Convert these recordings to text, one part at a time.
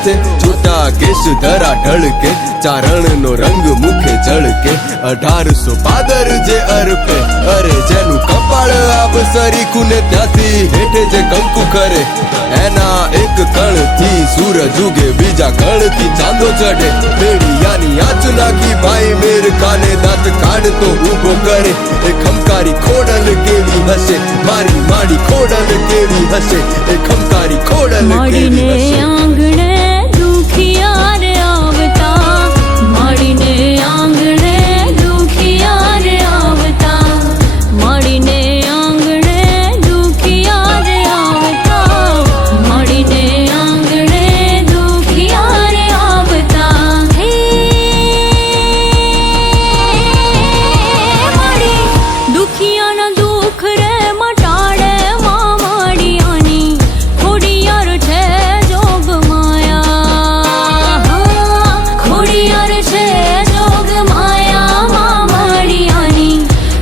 माथे छूटा केश धरा ढळके चारण नो रंग मुखे झळके 1800 पादर जे अर्पे अरे जेनु कपाळ आब सरीखू ने त्याथी हेठे जे कंकु करे एना एक कण थी सूरज उगे बीजा कण थी चांदो चढ़े बेड़ियानी आंच नाखी भाई मेर खाने दांत काढतो ऊभो करे ए खमकारी खोडल केवी हसे मारी माड़ी खोडल केवी हसे ए खमकारी खोडल केवी हसे आंगणे दुखिया रे आवता माड़ीने आंगणे दुखिया रे आवता माड़ीने आंगणे दुखिया रे आवता माड़ीने आंगणे दुखिया रे आवता हे माड़ी दुखिया ना दुख रे मटाड़े माड़ी आनी खोड़ियार छे जोग माया खोड़ियार छे जोग माया माड़ी आनी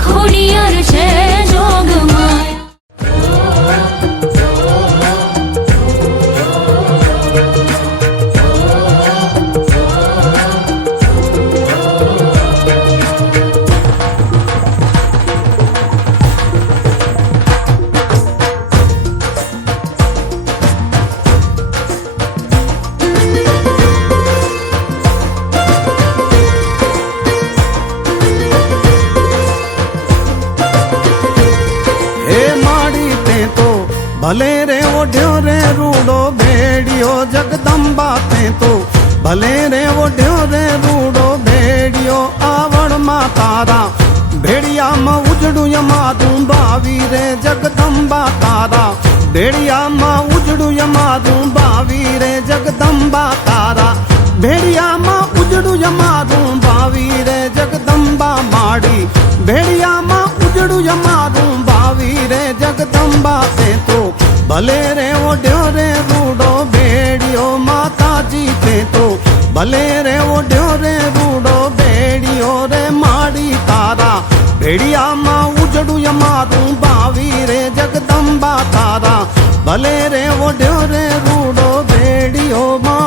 खोड़ियार छे जोग माया हे माड़ी ते तो भले रे ओढ़्यो रे रूड़ो भेड़ियो जगदम्बा ते तो भले रे ओढ़्यो रे रूड़ो भेड़ियो आवड़ मा तारा भेड़िया में उजड़ू यमादू बावी रे जगदम्बा तारा भेड़िया में उजड़ू यमादू बावी रे जगदम्बा तारा भेड़िया में उजड़ू यमादू बावी रे जगदम्बा माड़ी भेड़िया में उजड़ू यमादू बावी रे जगदम्बा से तो भले रे ओढ़्यो रे रूड़ो भेड़ियो माता जी ते तो भले रे ओढ़्यो रे रूड़ो भेड़ियो रे माड़ी तारा भेड़िया में उजड़ू यमादू बावी रे जगदम्बा तारा भले रे ओढ़्यो रे रूड़ो भेड़ियो मां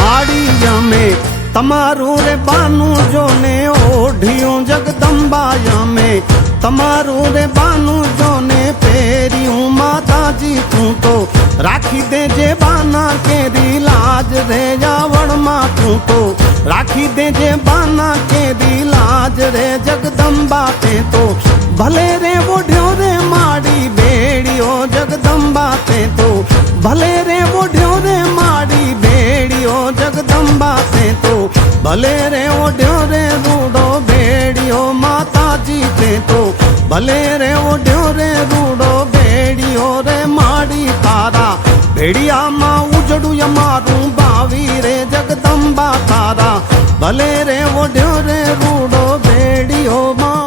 माड़िया में तमारू रे बानू जो ने ओढ़ियो जगदम्बाया में तमारू रे बानू जो ने पेरियूं माता जी तू तो राखी दे जे बाना केरी लाज रे जावड़ मां तू तो राखी दे जे बाना केरी लाज रे जगदम्बा ते तो भले रे ओढ़्यो रे माड़ी भेड़ियो जगदम्बा ते तो भले रे ओढ़्यो रे माड़ी भेड़ियो जगदम्बा ते तो भले रे ओढ़्यो रे रूड़ो भेड़ियो माता जी ते तो भले रे ओढ़्यो रे रूड़ो भेड़ियो रे माड़ी तारा भेड़िया मां उजड़ू यमारू बावी रे जगदम्बा तारा भले रे ओढ़्यो रे रूड़ो भेड़ियो मां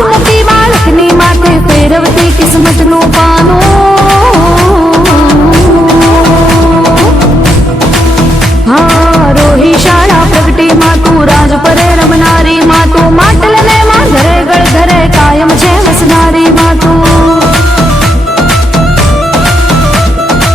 મૂકી બાળકની માથે ફેરવતી કિસ્મતનું પાનું હા રોહી શાળા પ્રગટી માં તું રાજ પરે રમનારી માં તું માટલ ને માં ઘરે ગળ ઘરે કાયમ છે વસનારી માં તું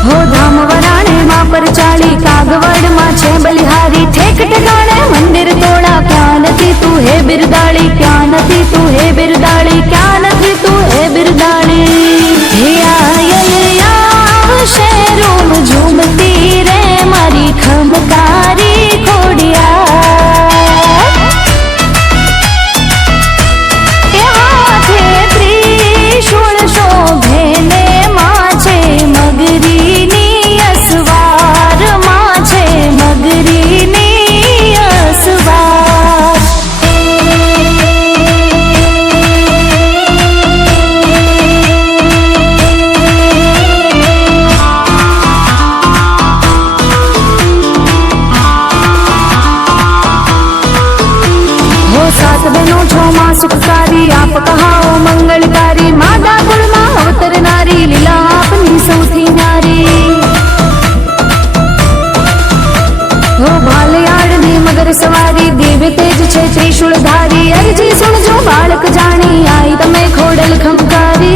હો ધામ વરાણે માં પર ચાલી કાગવડ માં છે બલિહારી ઠેક ઠેકાણે મંદિર તોડા ક્યાં નથી તું હે બિરદાળી ક્યાં નથી તું હે બિરદાળી ક્યાં નથી તું હે બિરદાળી હે આયલ શેરોમ ઝૂમતી રે મારી ખમકારી ખોડિયા એ હાથે ત્રિશૂળ શોભે ને માં છે મગરીની અસવાર માં છે મગરીની અસવાર सात बहनों छो माँ सुखकारी आप कहाओ मंगलकारी मादा कुल माँ अवतरनारी लीला आपनी सौथी नारी हो भालयाड़नी मगर सवारी देव तेज छे त्रिशूल धारी अरजी सुनजो बाळक जाणी आई तमे खोडल खमकारी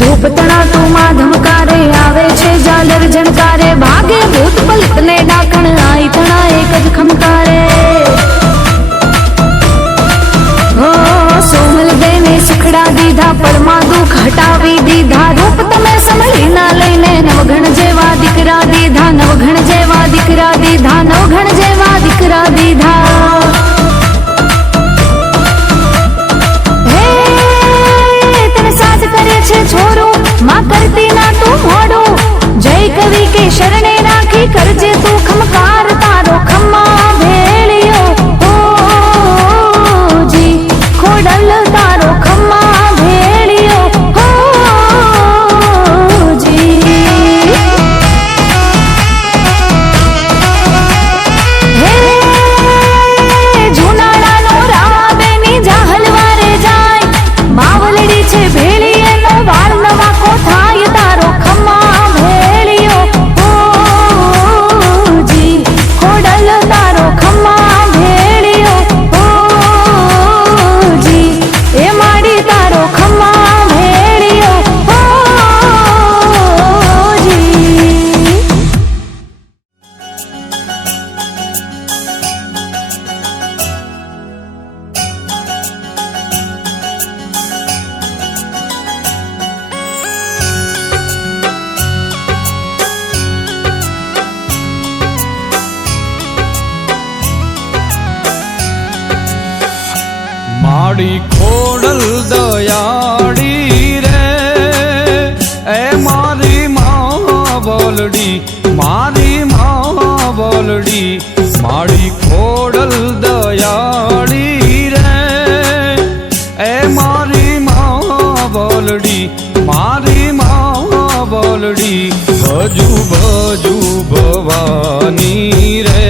धूप तणा તું માં ધમકારે આવે છે ઝાલર ઝણકારે ભાગે ભૂત પલક ને ડાકણ આઈ તણા એક જ ખમકારે હો સોમલ દેને સુખડા દીધા પળમાં દુઃખ હટાવી દીધા રૂપ તમે સંભળી ના લઈને નવઘણ જેવા દીકરા દીધા નવઘણ જેવા દીકરા દીધા નવઘણ જેવા દીકરા દીધા છોરું માં કરતી ના તું મોડું જય કવિ કે શરણે રાખી કરજે તું ખમકાર તારો ખમ્મા ભેળિયો હો જી ખોડલ તારો ખમ્મા ભેળિયો હો જી હે જુનાળાનો રાબેની જાહલવારે જાય માવલડી છે ભેળી વાળ નવા કોથાય તારો ખમ્મા ભેળિયો હો જી ખોડલ તારો ખમ્મા ભેળિયો હો જી એ માડી તારો ખમ્મા ભેળિયો હો જી માડી ખોડલ દયાળી રે એ મારી માં બોલડી મારી માં બોલડી માડી ખોડલ દયાળી રે એ મારી માં બોલડી મારી માં બોલડી ભજુ ભજુ ભવાની રે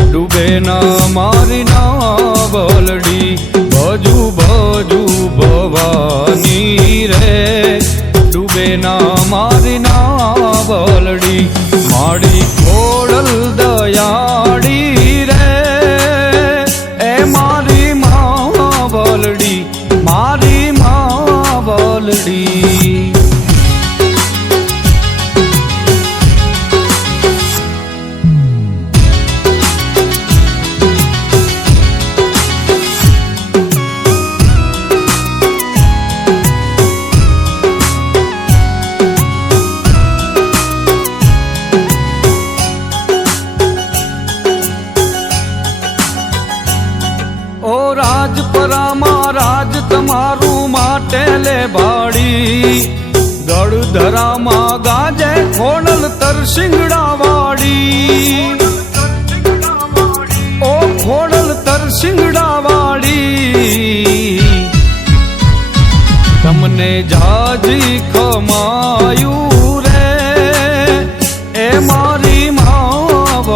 ડૂબે ના મારી ના બોલડી ભજુ ભજુ ભવાની રે ડૂબે ના મારી ના બોલડી માડી ખોડલ દયાળી રે એ મારી માં બોલડી મારી માં બોલડી રાજપરામાં રાજ તમારું માટે લે ભાડી ગળધરામાં ગાજે ખોડલ તરસિંગડા વાડી ઓ ખોડલ તરસિંગડા વાડી તમને જાજી ખમાયું રે એ મારી માં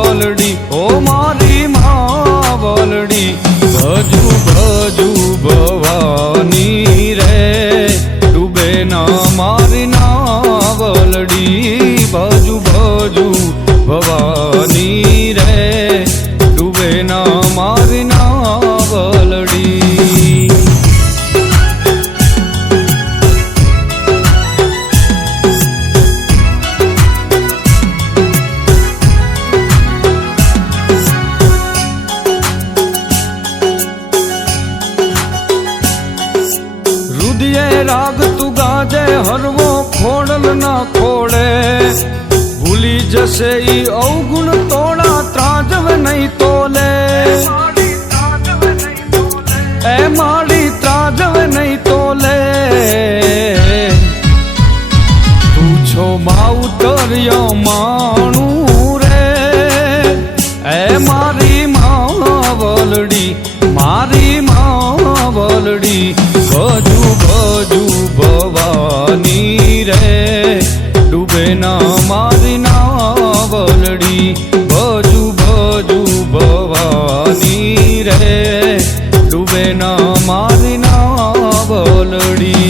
બુદ્ધિએ રાગ તું ગાજે હરવો ખોડલ ના ખોડે ભૂલી જશે ઈ અવગુણ તોડા ત્રાજવે નહીં તોલે એ માડી ત્રાજવે નહીં તોલે તું છો માઉતર્ય માણું રે એ મારી માવલડી મારી માવલડી ભજુ ભજુ ભવાની રે ડૂબે ના મારી નાવલડી ભજુ ભજુ ભવાની રે ડૂબે ના મારી નાવલડી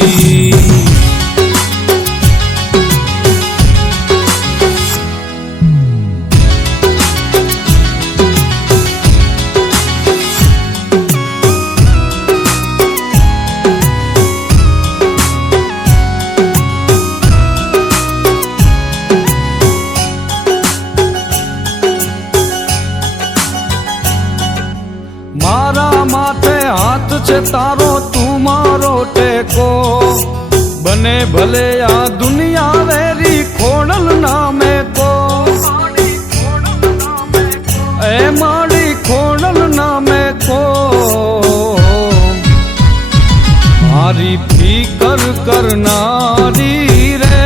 મારા માથે હાથ છે તારો તું મારો ટેકો બને ભલે આ દુનિયા વેરી ખોડલ નામે કો એ માડી ખોડલ નામે કો મારી ફિકર કરનારી રે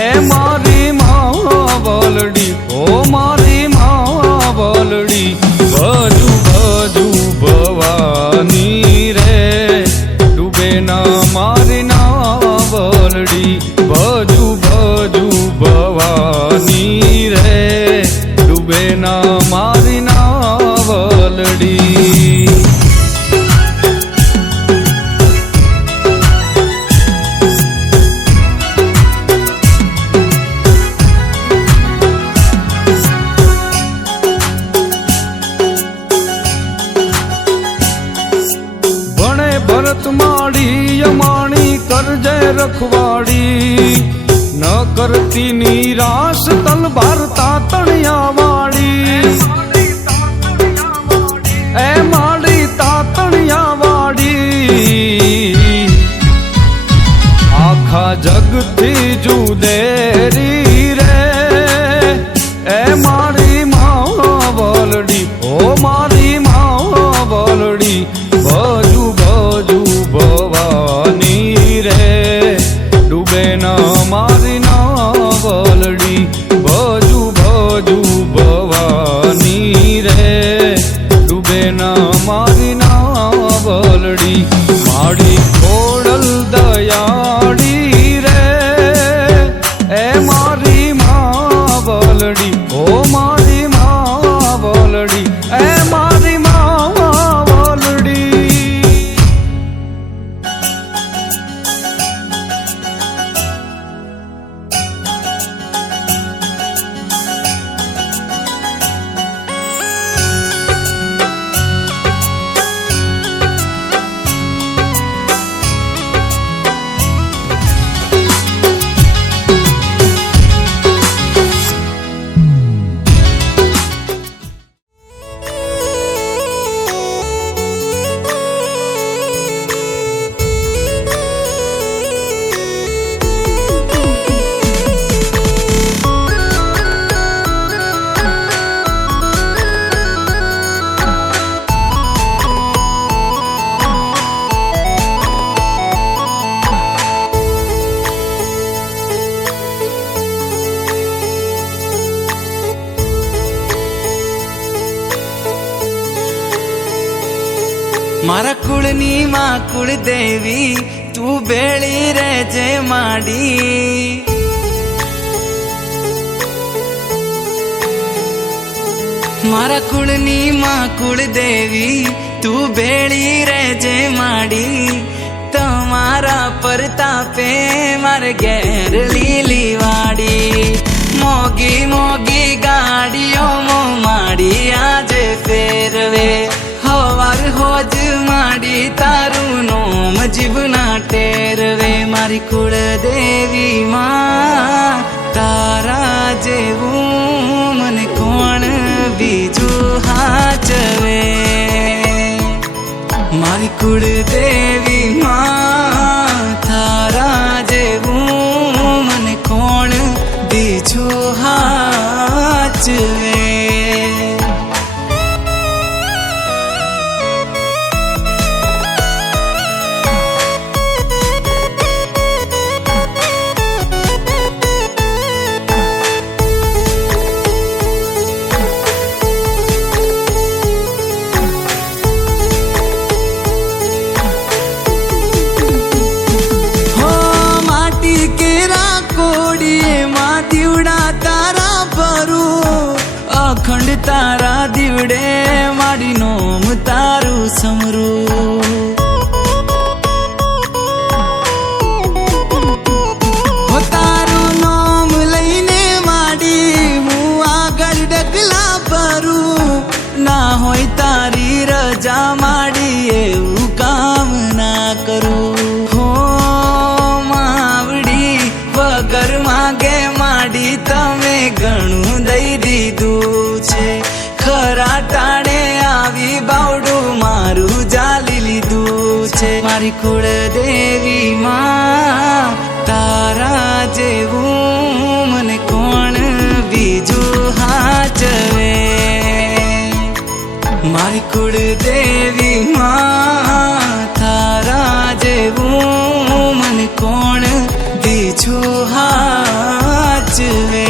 એ મારી માવલડી ઓ મારી માવલડી ભજુ ભજુ ભવાની રે ડૂબે ના મારી નાવલડી ભજુ ભજુ ભવાની રે ડૂબે ના મારી નાવલડી ભરત માડી યમાણી કરજે રખવાડી ન કરતી નિરાશ તલવાર તાતણિયા વાળી એ માડી તાતણિયા વાળી આખા જગથી જુદેરી રે એ મારી માવલડી ઓ મારી માવલડી ભજુ ભજુ ભવાની રે ડૂબે ના મારી નાવલડી ભજુ ભજુ ભવાની રે ડૂબે ના મારી નાવલડી માડી ખોડલ દયાળી રે એ મારી માવલડી ઓ મારી માવલડી એ મારી માવલડી મારા કુળની માં કુળદેવી તું બેળી રહેજે માડી મારા કુળની માં કુળદેવી તું બેળી રહેજે માડી તમારા પરતાપે મારે ઘેર લીલી વાડી મોગી મોગી ગાડીઓ માડી આજે ફેરવે હવાર હોજ માડી તારું નોમ જીવના ટેરવે મારી કુળદેવી માં તારા જેવું મને કોણ બીજું હાચવે મારી કુળદેવી માં તારા દીવડે માડી નોમ તારું સમરું હો તારું નોમ લઈને માડી હું આગળ ડગલા ભરું ના હોય તારી રજા માડી એવું કામ ના કરું હો માવડી વગર માગે માડી તમે ઘણું દઈ દીધું છે ખરા ટાણે આવી બાવડું મારું જાલી લીધું છે મારી કુળ દેવી માં તારા જેવું મને કોણ બીજું હાચવે મારી કુળ દેવી માં તારા જેવું મને કોણ બીજું હાચવે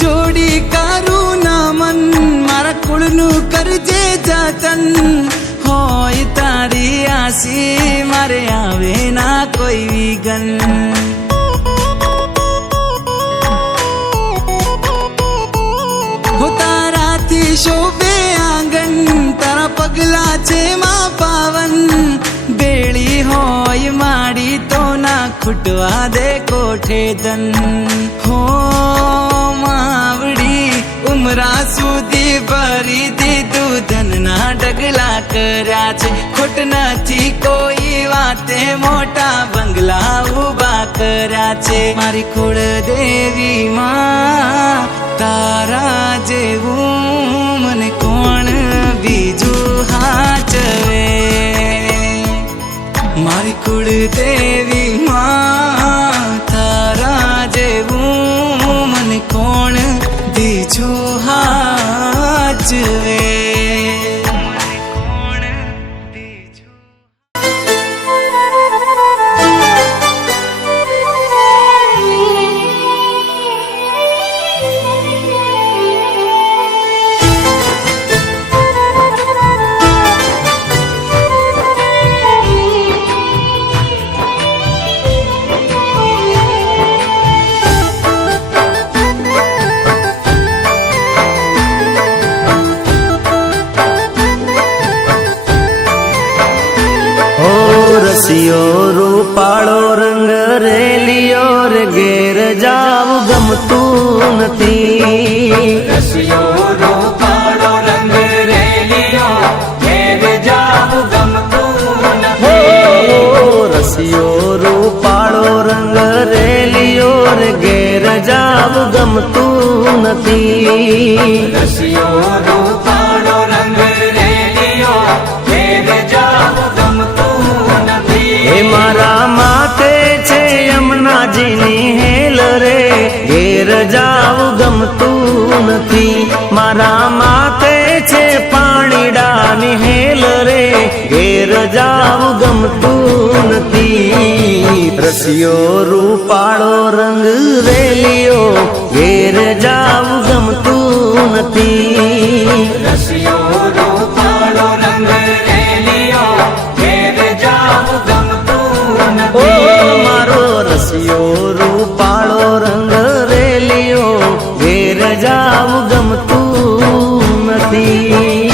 જોડી કરું નમન મારા કુળનું કરજે જતન હોય તારી આસી મારે આવે ના કોઈ વિઘન હો તારાથી શોભે આંગણ તારા પગલા છે માં પાવન બેળી હોય માડી તો ના ખૂટવા દે કોઠે ધન હો માવડી ઉમરા સુધી ભરી દીધું ધનના ડગલા કર્યા છે ખોટ નથી કોઈ વાતે મોટા બંગલા ઉભા કર્યા છે મારી કુળ દેવી માં તારા જેવું મને કોણ બીજું હાચવે મારી કુળ દેવી માં તારા જેવું મને કોણ બીજું હાચવે રસિયો રૂપાળો રંગ રેલિયો રે ઘેર જાવ ગમતું નથી રસિયો રૂપાળો રંગ રેલિયો ઘેર જાવ ગમતું નથી રસિયો રૂપાળો રંગ રેલિયો રે ઘેર જાવ ગમતું નથી રસિયો રૂપાળો રંગ રેલિયો ઘેર જાવ ગમતું નથી હે મારા માથે છે યમુનાજીની હેલ રે ઘેર જાવ ગમતું નથી મારા માથે છે પાણીડાની હેલ રે ઘેર જાવ ગમતું નથી રસિયો રૂપાળો રંગ રેલિયો ઘેર જાવ ગમતું નથી રસિયો રૂપાળો રંગ રેલિયો ઘેર જાવ ગમતું નથી મારો રસિયો રૂપાળો રંગ રેલિયો ઘેર જાવ ગમતું નથી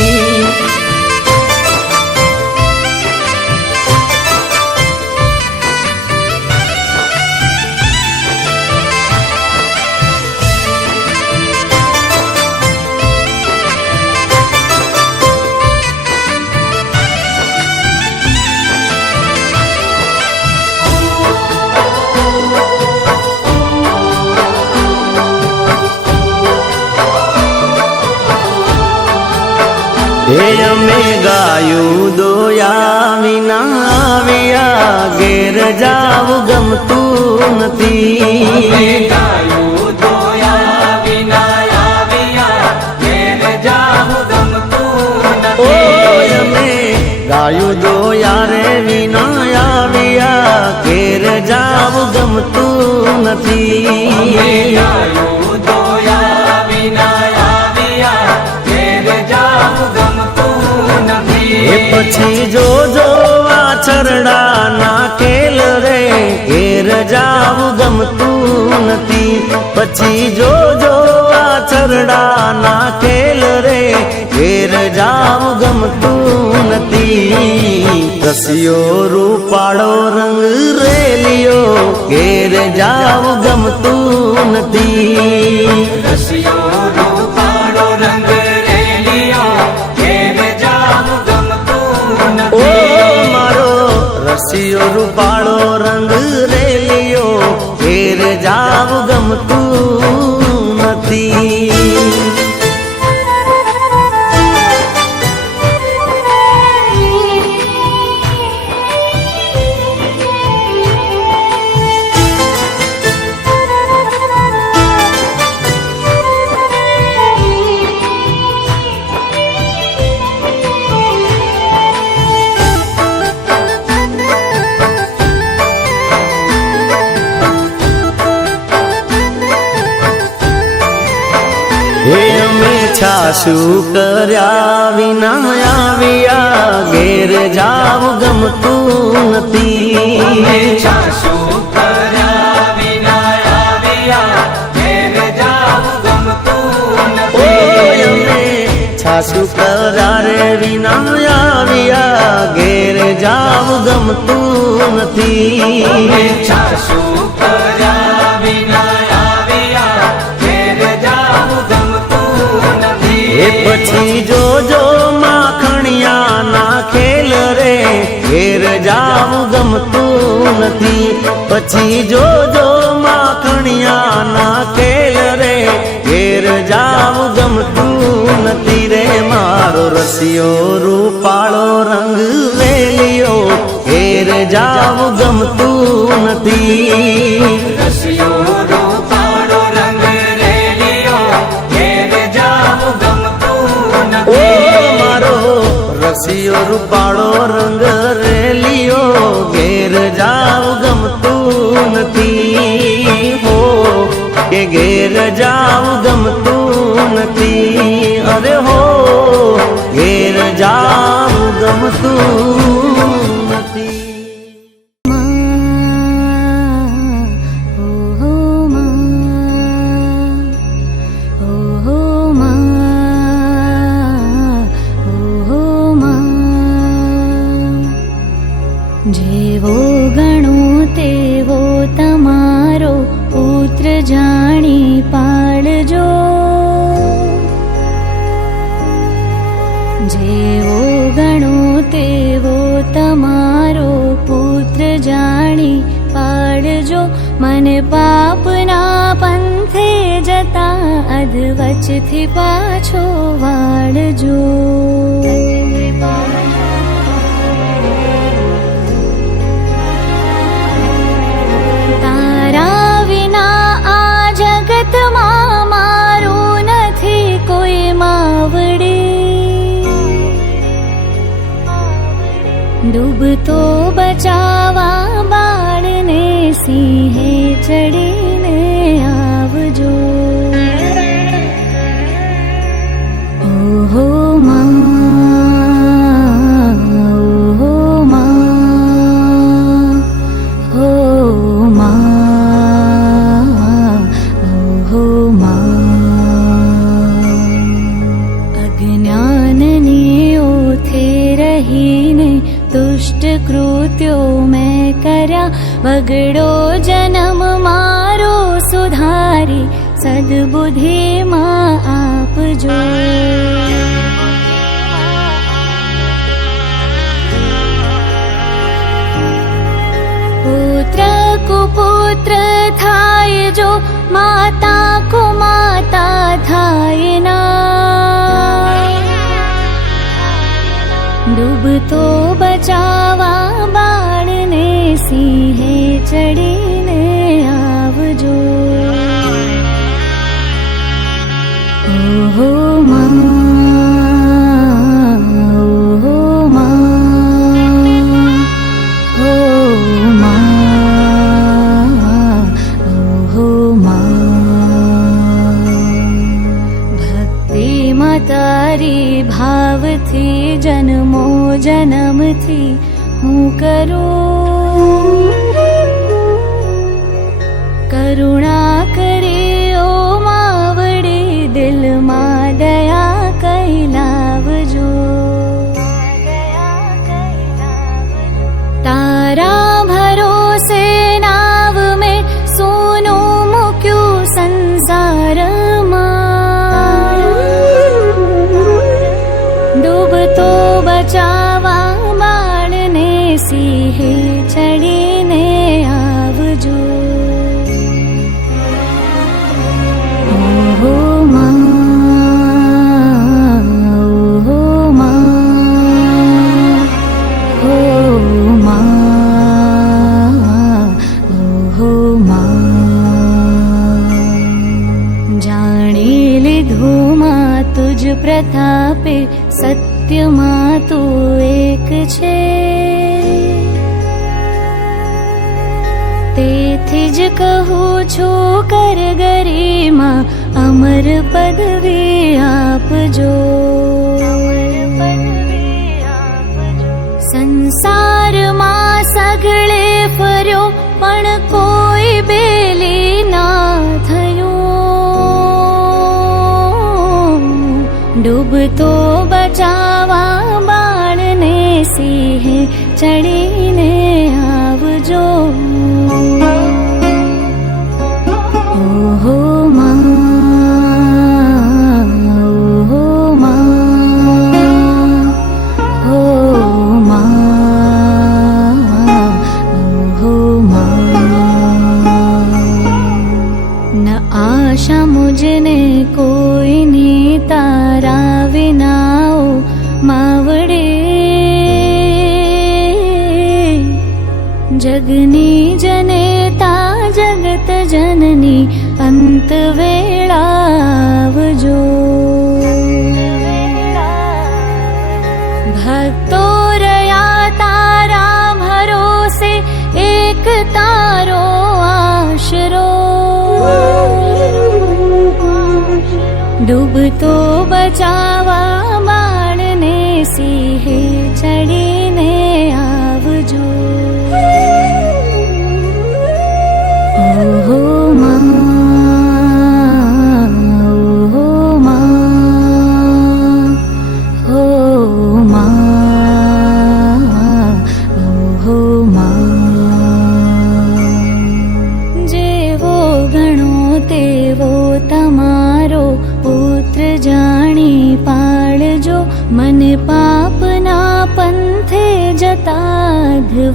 હે અમે ગાયું દોયા વિના આવ્યા ઘેર જાવું ગમતું નથી. ગાયું દોયા વિના આવ્યા ઘેર જાવું ગમતું ઓ નથી. અમે ગાયું દોયા રે વિના આવ્યા ઘેર જાવું ગમતું નથી. ગાયું દોયા વિના આવ્યા ઘેર જાવું ગમતું નથી. એ પછી જોજો આ છરડા ના ખેલ રે ઘેર જાવું ગમતું નથી. પછી જોજો આ છરડા ના ખેલ રે ઘેર જાવું ગમતું નથી. રસિયો રૂપાળો રંગ રેલિયો ઘેર જાવું ગમતું નથી. રસિયો રૂપાળો રંગ રેલિયો ઘેર જાવું ગમતું ઓ નથી. મારો રસિયો રૂપાળો રંગ રેલિયો ઘેર જાવું ગમતું નથી. હે અમે છાશું કર્યા વિના આવ્યા ઘેર જાવું ગમતું નથી. છાશું કર્યા વિના આવ્યા ઘેર જાવું ગમતું ઓ નથી. અમે છાશું કર્યા રે વિના આવ્યા ઘેર જાવું ગમતું નથી. છાશું કર્યા વિના આવ્યા ઘેર જાવું ગમતું નથી. એ પછી જોજો માખણિયા ના ખેલ રે ઘેર જાવું ગમતું નથી. પછી જોજો માખણિયા ના ખેલ રે ઘેર જાવું ગમતું નથી. રે મારો રસિયો રૂપાળો રંગ વેલિયો ઘેર જાવું ગમતું નથી. રસિયો રૂપાળો રંગ રેલિયો ઘેર જાવું ગમતું ઓ નથી. મારો રસિયો રૂપાળો રંગ રેલિયો ઘેર જાવું ગમતું નથી. હો કે ઘેર જાવું ગમતું નથી. અરે હો ઘેર જાવું ગમતું નથી. જેવો ગણો તેવો તમારો પુત્ર જાણી પાડજો. જેવો ગણો તેવો તમારો પુત્ર જાણી પાડજો. મને પાપના પંથે જતા અધવચથી પાછો વાળજો. તારા વિના આ જગતમાં મારું નથી કોઈ માવડે. ડૂબતો બચાવા બાળને સિંહે ચડીને આવજો. ઓહો માં, ઓહો માં, હો માં, ઓહો માં. અજ્ઞાનની ઓથે રહીને દુષ્ટ કૃત્યો મેં કર્યા. બગડો જન્મ મારો સુધારી સદબુદ્ધિમાં આપજો. પુત્ર કુપુત્ર થાય જો, માતા કુમાતા થાય ના. ડૂબતો બચાવા બાળને સિંહે ચડીને આવજો. ઓહો માં, ઓહો માં, ઓ માં, ઓહો માં. ભક્તિમાં તારી ભાવથી જન્મો જન્મથી હું કરું. કરુણા કરી ઓ માવડી દિલમાં દયા કઈ લાવજો. તારા ભરોસે નાવ મેં સોનું મૂક્યું સંસારમાં. ડૂબતો બચાવા બાળને સિંહે ચડીને આવજો. ઓહો માં, ઓહો માં, ઓ માં, ઓહો માં. જાણી લીધું માં તુજ પ્રતાપે સત્યમાં તું એક છે. તેથી જ કહું છું કર ગરિમા અમર પદવી આપજો. સંસારમાં સગળે ફર્યો પણ કોઈ બેલી ના થયું. ડૂબતો બચાવા બાળને સિંહે ચડીને આવજો. ઓહો માં, ઓહો માં, ઓ માં, ઓહો માં. ન આશા મુझने કોઈની તારા વિના ઓ માવડે. જગની જનેતા જગત જનની અંત વેળા આવજો. ભક્તો રહ્યા તારા ભરોસે એક તારો આશરો. ડૂબતો બચાવા બાળને સિંહે ચડીને આવજો. ઓહો માં, ઓહો માં, ઓ માં, ઓહો માં. જેવો ગણો તેવો તમારો પુત્ર જાણી પાળજો. મને પાપના પંથે જતા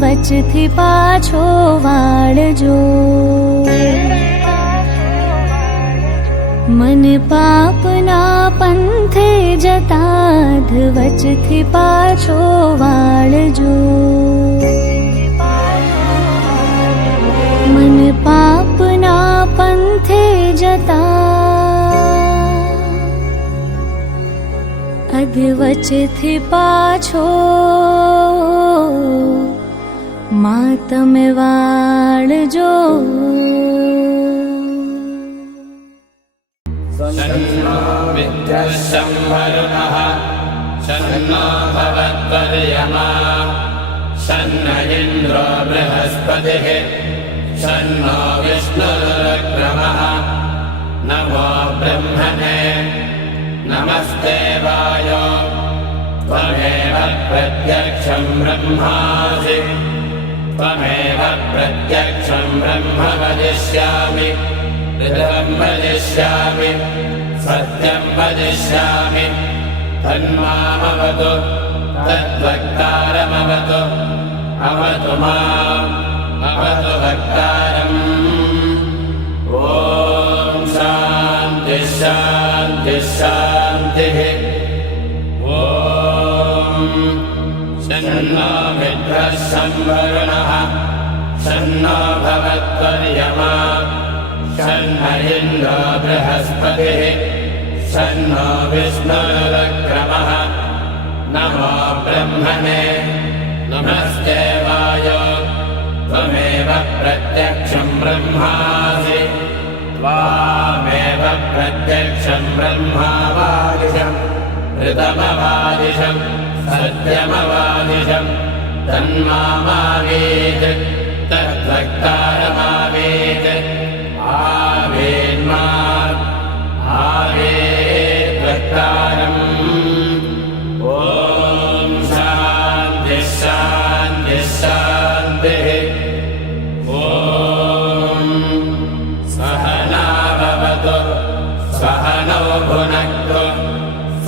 વચથી પાછો વાળજો. મને પાપના પંથે જતા વચથી પાછો વાળજો. મને પાપના પંથે જતા અધવચથી પાછો માં તમે વાળજો. विद्युशंवरुणः शन्नो भवत्वर्यमा शन्न इन्द्रो बृहस्पतिः शन्नो विष्णुरुक्रमः नमो ब्रह्मणे नमस्ते वायो त्वमेव प्रत्यक्षं ब्रह्मासि त्वमेव प्रत्यक्षं ब्रह्म वदिष्यामि ऋतं वदिष्यामि सत्यं वदिष्यामि तन्मामवतु तद्वक्तारमवतु अवतु माम् अवतु वक्तारम् ॐ शान्तिः शान्तिः शान्तिः ॐ शन्नो मित्रः संवरुणः शन्नो भवत्वर्यमा शन्न इन्द्रो बृहस्पतिः शन्नो विष्णुरुक्रमः नमो ब्रह्मणे नमस्ते वायो त्वमेव प्रत्यक्षं ब्रह्मासि त्वामेव प्रत्यक्षं ब्रह्मावादिशं ऋतमवादिशं सत्यमवादिशं तन्मामावीत् तद्वक्तारमावीत् आवेन्मा आवेद्वक्तारम् ॐ शान्तिः शान्तिः शान्तिः ॐ सहनाववतु सहनौ भुनक्तु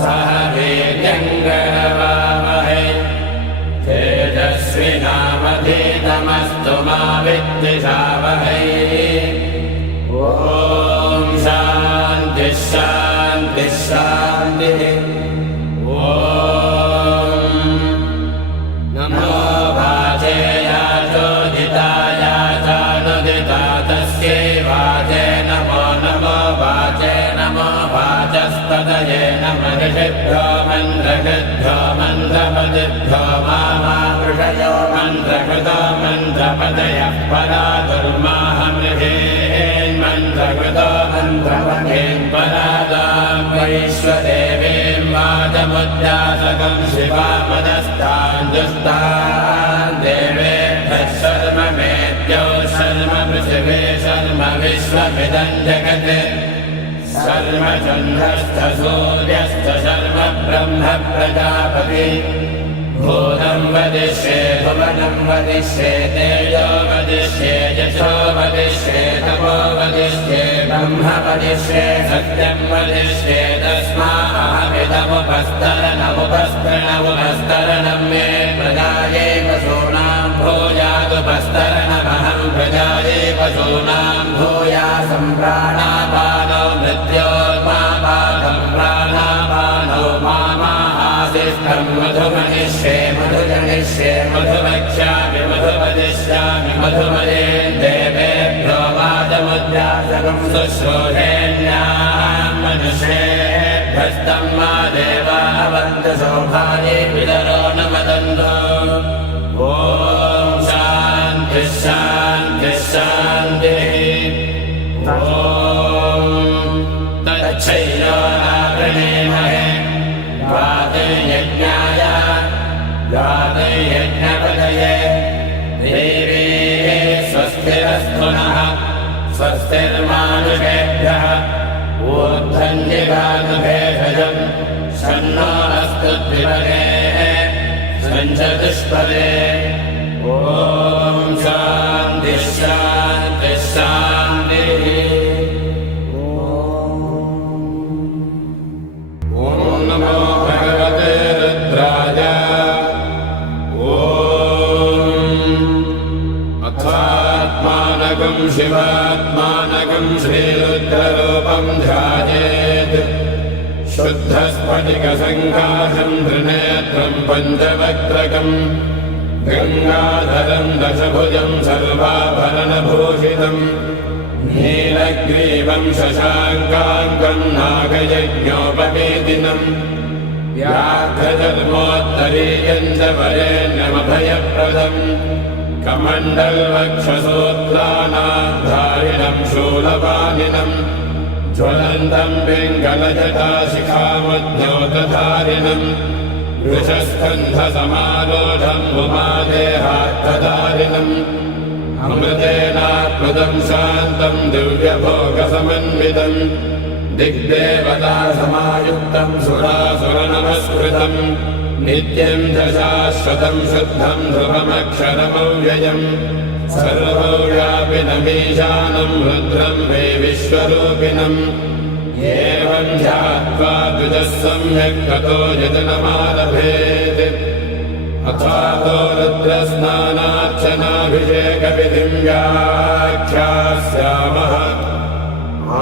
सह वीर्यङ्करवावहै तेजस्विनावधीतमस्तु मा विद्विषावहै ॐ शान्तिः शान्तिः शान्तिः ॐ नमो वाचेया चोदिताया चानुदिता तस्यै वाचे नमो नमो वाचे नमो वाचस्पतये नमः ऋषिभ्यो मन्त्रकृद्भ्यो मन्त्रपदिभ्यो मामावृषयो मन्त्रकृतो मन्त्रपदयः परा दुर्माहमृहेन्मन्त्रकृतो मन्त्रपदेन् परादां वैश्वदेवीं वाचमुद्यासकं शिवापदस्ताञ्जुस्तान् देवेभ्यः शर्म मेद्यो शर्म पृथिवे शर्म विश्वमिदं जगत् शर्म चन्द्रश्च सूर्यश्च शर्म ब्रह्म प्रजापति भूतं वदिष्ये भुवनं वदिष्ये तेजो वदिष्ये यशो वदिष्ये तपो वदिष्ये ब्रह्म वदिष्ये सत्यं वदिष्ये तस्माहमिदमुपस्तरणमुपस्तरणमुपस्तरणं मे प्रजाये पशूनां भूयादुपस्तरणमहं प्रजाये पशूनां भूयासं प्राणापानो मृत्योर्मापादं प्राणापानो मामाहासिष्ठं मधुमनिष्ये मधुजनिष्ये मधुवक्ष्यामि मधुवदिष्यामि मधुमये देवेभ्यो वाचमुद्यासकं शुश्रूषेण्यां मनुष्येभ्यस्तं मा देवावन्तु सौभागे पितरो न वदन्तु ॐ शान्तिः शान्तिः शान्तिः ॐ तच्छैलोनावृणीमहे गातयज्ञाय गातयज्ञपदये देवी स्वस्तिरस्तु नः स्वस्तिर्मानुषेभ्यः ऊर्ध्वन्यगातुभेषजं शन्नो अस्तु द्विपदे सञ्चतुष्पदे ॐ शान्तिः शान्तिः शान्तिः ॐ नमो भगवते रुद्राय ॐ अथात्मानकं शिवात्मानकं श्रीरुद्ररूपं ध्यायेत् शुद्धस्फटिकसङ्काशं त्रिनेत्रं पञ्चवक्त्रकम् गङ्गाधरं दशभुजं सर्वाभरणभूषितम् नीलग्रीवं शशाङ्काङ्कं नागयज्ञोपवेदिनम् व्याघ्रजन्मोत्तरीयं च वरेण्यमभयप्रदम् कमण्डलवक्षसूत्राणाधारिणं शूलपाणिनम् ज्वलन्तं पिङ्गलजटाशिखामद्योतधारिणम् वृषस्कन्धसमारोढम् उमादेहार्थधारिणम् अमृतेनात्मदं शान्तं दिव्यभोगसमन्वितम् दिग्देवतासमायुक्तं सुरासुरनमस्कृतं नित्यं च शाश्वतं शुद्धं ध्रुवमक्षरमव्ययम् सर्वव्यापिनमीशानं रुद्रं मे विश्वरूपिणम् एवं ध्यात्वा द्विजः सम्यक् ततो यजनमारभेत् अथातो रुद्रस्नानार्चनाभिषेकविधिं व्याख्यास्यामः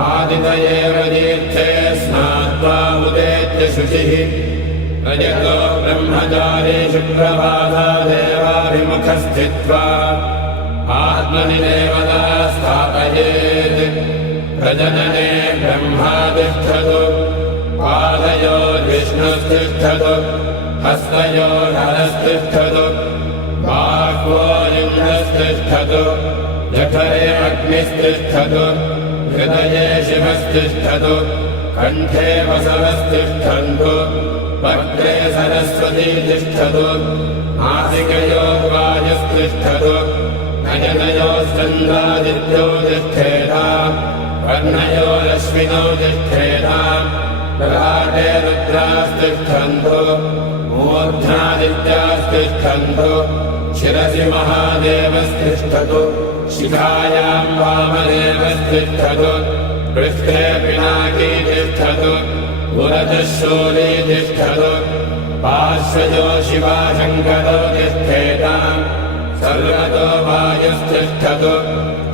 आदितयेव तीर्थे स्नात्वा उदेत्य शुचिः रजतो ब्रह्मचारी शुक्रवासा देवाभिमुखस्थित्वा आत्मनि देवता स्थापयेत् प्रजनने ब्रह्मा तिष्ठतु पादयोर्विष्णुस्तिष्ठतु हस्तयोर्हरस्तिष्ठतु बाह्वोरिन्द्रस्तिष्ठतु जठरे अग्निस्तिष्ठतु हृदये शिवस्तिष्ठतु कण्ठे वसवस्तिष्ठन्तु वक्त्रे सरस्वती तिष्ठतु नासिकयो वायुस्तिष्ठतु नयनयोश्चन्द्रादित्यो तिष्ठेताम् कर्णयोरश्विनौ तिष्ठेताम् ललाटे रुद्रास्तिष्ठन्तु मूर्ध्नादित्यास्तिष्ठन्तु शिरसि महादेवस्तिष्ठतु शिखायाम् वामदेवस्तिष्ठतु पृष्ठे पिनाकी तिष्ठतु पुरतः शूली तिष्ठतु पार्श्वयो शिवाशङ्करो तिष्ठेताम् सर्वतो वायुस्तिष्ठतु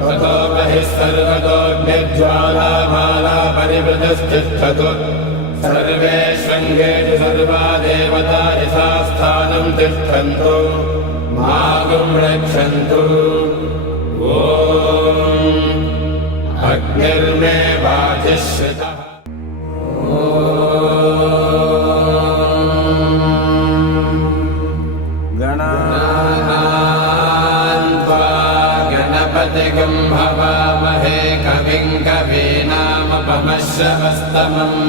ततो बहिः सर्वतोऽग्निज्वालामाला परिवृतस्तिष्ठतु सर्वेष्वङ्गेषु सर्वा देवता यथास्थानं तिष्ठन्तु मागुं रक्षन्तु ॐ अग्निर्मे वाजिश्रितः गणपतिगं भवामहे कविं कवीनामुपमश्रवस्तमम्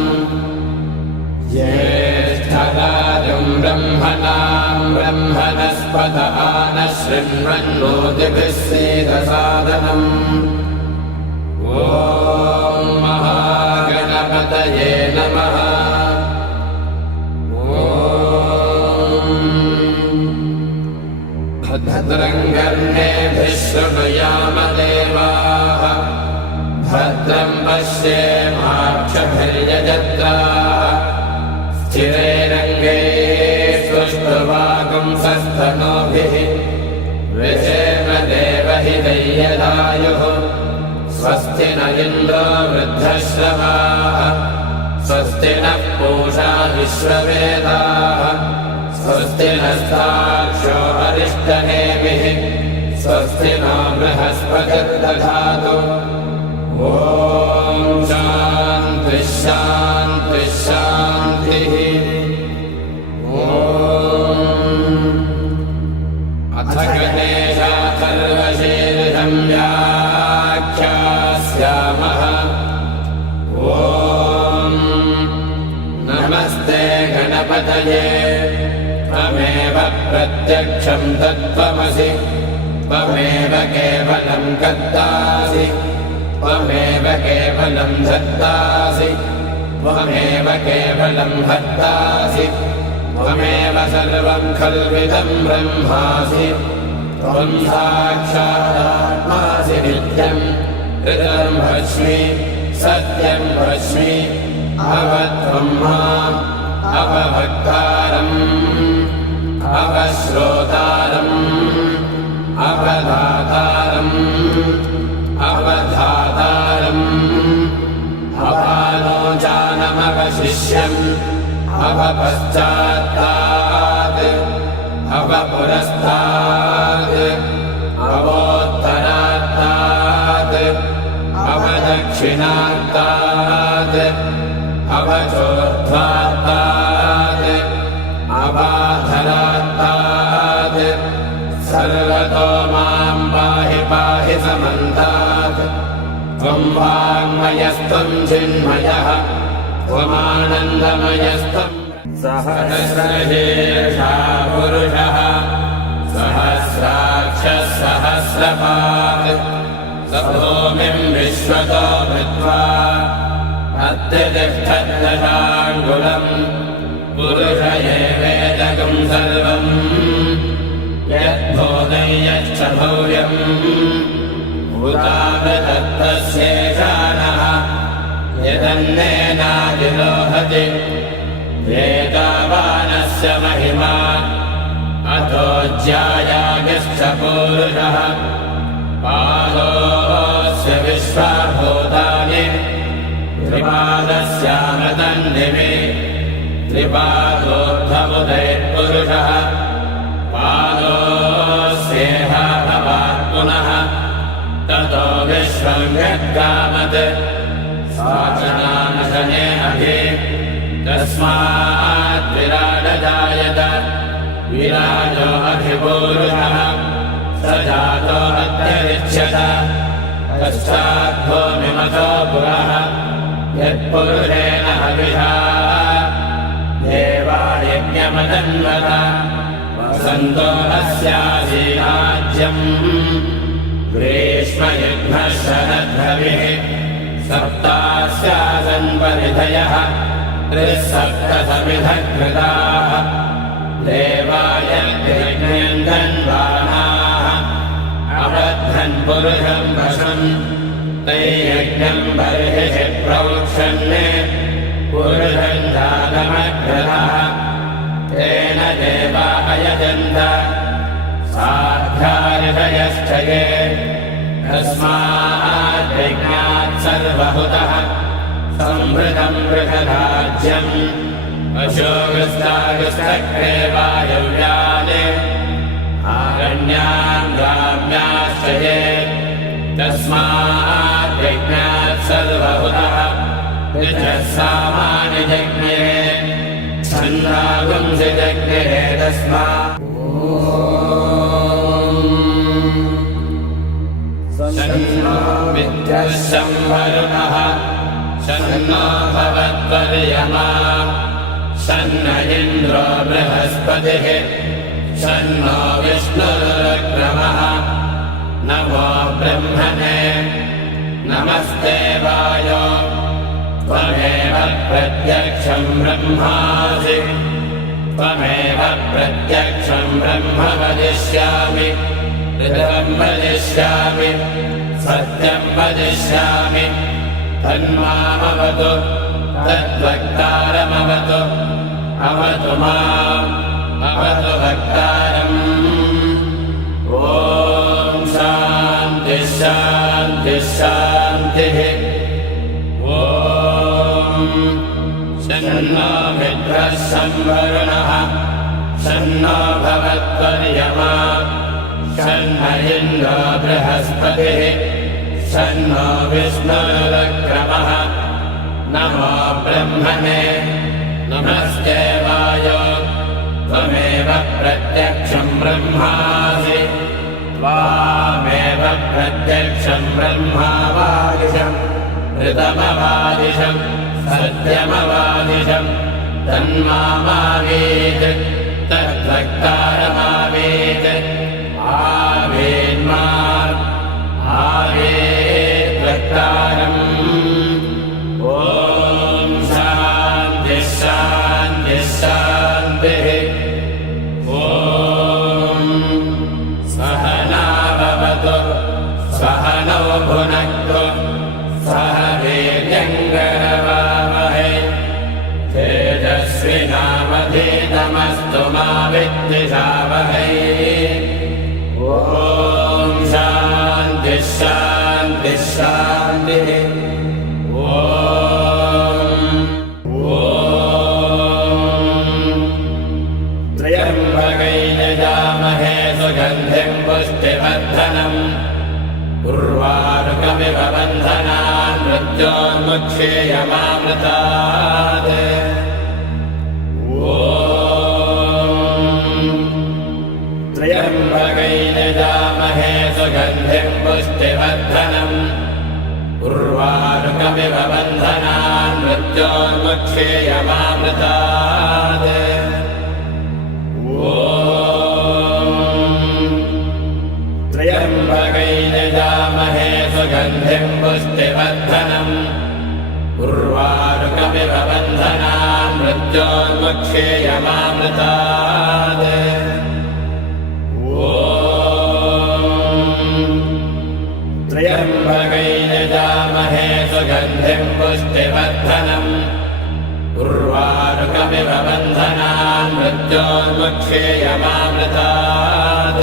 ज्येष्ठराजं ब्रह्मणां ब्रह्मणस्पत नः शृण्वन्नोतिभिः सीदसादनम् ॐ महागणपतये नमः। भद्रं कर्णेभिः शृणुयाम देवाः भद्रं पश्येमाक्षभिर्यजत्राः स्थिरैरङ्गैः सुष्ठुवागुंसस्तनूभिः विषेम देवहितैर्यदायुः स्वस्ति न इन्द्रो वृद्धश्रवाः स्वस्ति नः पूषा विश्ववेदाः स्वस्ति नस्ताक्षो अरिष्टनेमिः स्वस्ति नो बृहस्पतिर्दधातु ॐ शान्तिः शान्तिः शान्तिः। अथ गणेशाथर्वशीर्षं व्याख्यास्यामः। ॐ नमस्ते गणपतये त्वमेव प्रत्यक्षं तत्त्वमसि त्वमेव केवलं कर्तासि त्वमेव केवलं धर्तासि त्वमेव केवलं हर्तासि त्वमेव सर्वं खल्विदं ब्रह्मासि त्वं साक्षादात्मासि नित्यं हृदं भस्मि सत्यं भस्मि अवत्वं माम् अवभक्तारम् अवश्रोतारम् अवधातारम् अवधातारम् अवालोचानमवशिष्यम् अवपश्चात्तात् अवपुरस्तात् अवोत्तरात्तात् अवदक्षिणात्तात् अवचोर्ध्वात्तात् अवाधरात्तात् सर्वतो मां पाहि पाहि समन्तात् त्वं वाङ्मयस्त्वं चिन्मयः त्वमानन्दमयस्त्वं सहस्रशीर्षा पुरुषः सहस्राक्षः सहस्रपात् स भूमिं विश्वतो भृत्वा अत्यतिष्ठद्दशाङ्गुलम् पुरुष एवेदकं सर्वम् यद्भूतं यच्च भव्यम् उदावृतत्तस्येषानः यदन्नेनादिलोहति एतावानस्य महिमा अथो ज्यायागश्च पूरुषः पादोऽस्य विश्वाभूतानि त्रिपादस्यामतन्निमे त्रिपादोऽर्ध ऊर्ध्वमुदैर्पुरुषः पादोऽस्येह भवात् पुनः ततो विश्वं यद्गामत् साचनानशने अभि तस्मात् विराडजायत विराजो अधिपूरुषः स जातो अत्यरिच्यत पश्चात् भूमिमतो पुरः यत्पुरुषेण हविषा देवायज्ञमदन्वत वसन्तो अस्यासीराज्यम् ग्रीष्मयुग्मः शरद्रविः सप्तास्यासन् परिधयः त्रिसप्तसमिधः कृताः देवायज्ञम् धन्वानाः अबद्धन् पुरुषम् वशम् तैयज्ञम् बर्हिः प्रोक्षन् पुरुषम् जातमग्रतः तेन देवा अयजन्त साध्यायश्च ये तस्मात् यज्ञात् सर्वहुतः संवृतम् वृषधाज्यम् अशोगस्तागस्तग्रे वायव्याने आरण्याम् ग्राम्याश्च ये तस्मात् यज्ञात् सर्वहुतः ऋचः सामानि यज्ञे छन्दागुंसि यज्ञे तस्मात् शन्नो विद्यः संवरुणः शन्नो भवद्वर्यमा शन्न इन्द्रो बृहस्पतिः शन्नो विष्णुरुक्रमः नमो ब्रह्मणे नमस्ते वायो त्वमेव प्रत्यक्षम् ब्रह्मासि त्वमेव प्रत्यक्षम् ब्रह्म वदिष्यामि ऋतम् वदिष्यामि सत्यम् वदिष्यामि तन्मामवतु तद्वक्तारमवतु अवतु माम् अवतु वक्तारम् ॐ शान्तिः शान्तिः शान्तिः ॐ शन्नो मित्रः संवरुणः शन्नो भवद्वर्यमा शन्न इन्द्रो बृहस्पतिः शन्नो विष्णुरुक्रमः नमो ब्रह्मणे नमस्ते वायो त्वमेव प्रत्यक्षम् ब्रह्मासि त्वामेव प्रत्यक्षम् ब्रह्मावादिशम् ऋतमवादिशम् सत्यमवादिशम् तन्मामावीत् तद्वक्तारमावीत् आवेन्मा आवेत् वक्तारम् ॐ शान्तिः शान्तिः शान्तिः ॐ सहनाववतु सहनौ भुनक्तु सह वीर्यङ्करवावहै तेजस्विनावधीतमस्तु मा विद्विषावहै ॐ शान्तिः शान्तिः शान्तिः त्र्यम्बकैः यजामहे सुगन्धिम् पुष्टिवर्धनम् उर्वारुकमिव बन्धनान् मृत्योन्मुक्षेयमामृतात् त्र्यम्बकैः यजामहे सुगन्धिम् पुष्टिवर्धनम् उर्वारुकमिव बन्धनान् मृत्योन्मुक्षेयमामृतात् त्र्यम्बकैः यजामहे सुगन्धिम् पुष्टिवर्धनम् उर्वारुकमिव बन्धनान् मृत्योन्मुक्षेयमामृतात् त्र्यम्बकैः यजामहे सुगन्धिम् पुष्टिवर्धनम् उर्वारुकमिव बन्धनान् मृत्योन्मुक्षेयमामृतात्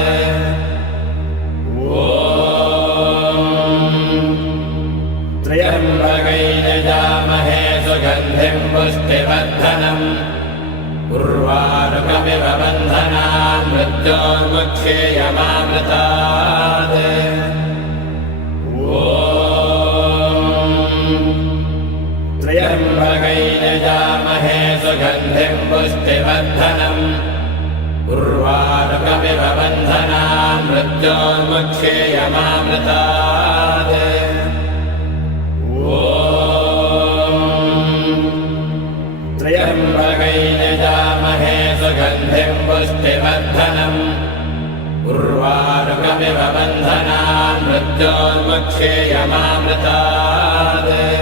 त्र्यम्बकैः यजामहे सुगन्धिम् पुष्टिवर्धनम् उर्वारुकमिव बन्धनान् मृत्योर्मुक्षेयमामृतात् त्र्यम्बकैर्यजामहे सुगन्धिं पुष्टिवर्धनम् उर्वारुकमिव बन्धनान् मृत्योर्मुक्षेयमामृतात् त्र्यम्बकैर्यजामहे सुगन्धिं पुष्टिवर्धनम् उर्वारुकमिव बन्धनान् मृत्योर्मुक्षेयमामृतात्